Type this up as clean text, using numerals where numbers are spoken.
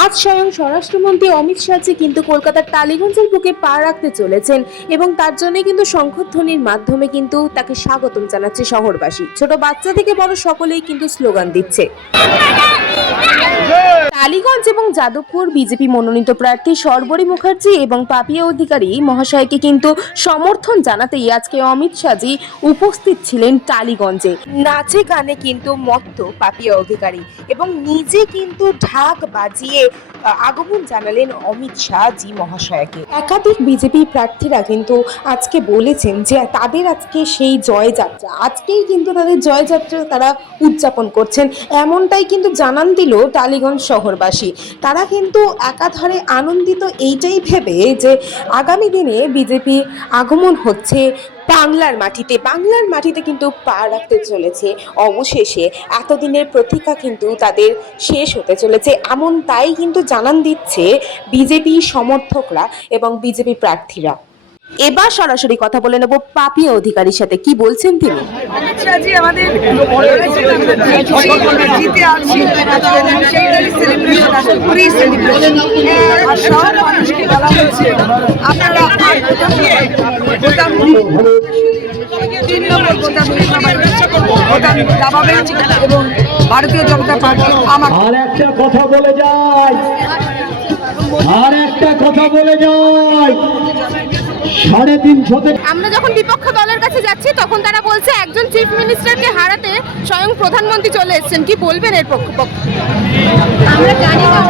আজ স্বয়ং স্বরাষ্ট্রমন্ত্রী অমিত শাহ কিন্তু কলকাতার টালিগঞ্জের বুকে পা রাখতে চলেছেন এবং তার জন্য কিন্তু শঙ্খধ্বনির মাধ্যমে কিন্তু তাকে স্বাগতম জানাচ্ছে শহরবাসী। ছোট বাচ্চা থেকে বড় সকলেই কিন্তু স্লোগান দিচ্ছে। টালিগঞ্জ এবং যাদবপুর বিজেপি মনোনীত প্রার্থী সর্বরী মুখার্জি এবং পাপিয়া অধিকারী মহাশয়কে কিন্তু সমর্থন জানাতেই আজকে অমিত শাহজি উপস্থিত ছিলেন টালিগঞ্জে। নাচে গানে কিন্তু মত্ত পাপিয়া অধিকারী এবং নিজে কিন্তু ঢাক বাজিয়ে আগমন জানালেন অমিত শাহজি মহাশয়কে। একাধিক বিজেপি প্রার্থীরা কিন্তু আজকে বলেছেন যে তাদের আজকে সেই জয়যাত্রা, আজকেই কিন্তু তাদের জয়যাত্রা তারা উদযাপন করছেন, এমনটাই কিন্তু জানান দিল টালিগঞ্জ শহরবাসী। তারা কিন্তু একাধারে আনন্দিত এইটাই ভেবে যে আগামী দিনে বিজেপি আগমন হচ্ছে বাংলার মাটিতে কিন্তু পা রাখতে চলেছে। অবশেষে এতদিনের প্রতীক্ষা কিন্তু তাদের শেষ হতে চলেছে, এমন তাই কিন্তু জানান দিচ্ছে বিজেপি সমর্থকরা এবং বিজেপি প্রার্থীরা। এবার সরাসরি কথা বলে নেব পাপিয়া অধিকারীর সাথে, কি বলছেন তিনি। আমাদের জিতে আছি সব মানুষকে বলা হয়েছে আপনারা এবং ভারতীয় জনতা পার্টি আমাকে আমরা যখন বিপক্ষ দলের কাছে যাচ্ছি তখন তারা বলছে একজন চিফ মিনিস্টারকে হারাতে স্বয়ং প্রধানমন্ত্রী চলে এসেছেন, কি বলবেন এর পক্ষে? আমরা জানি না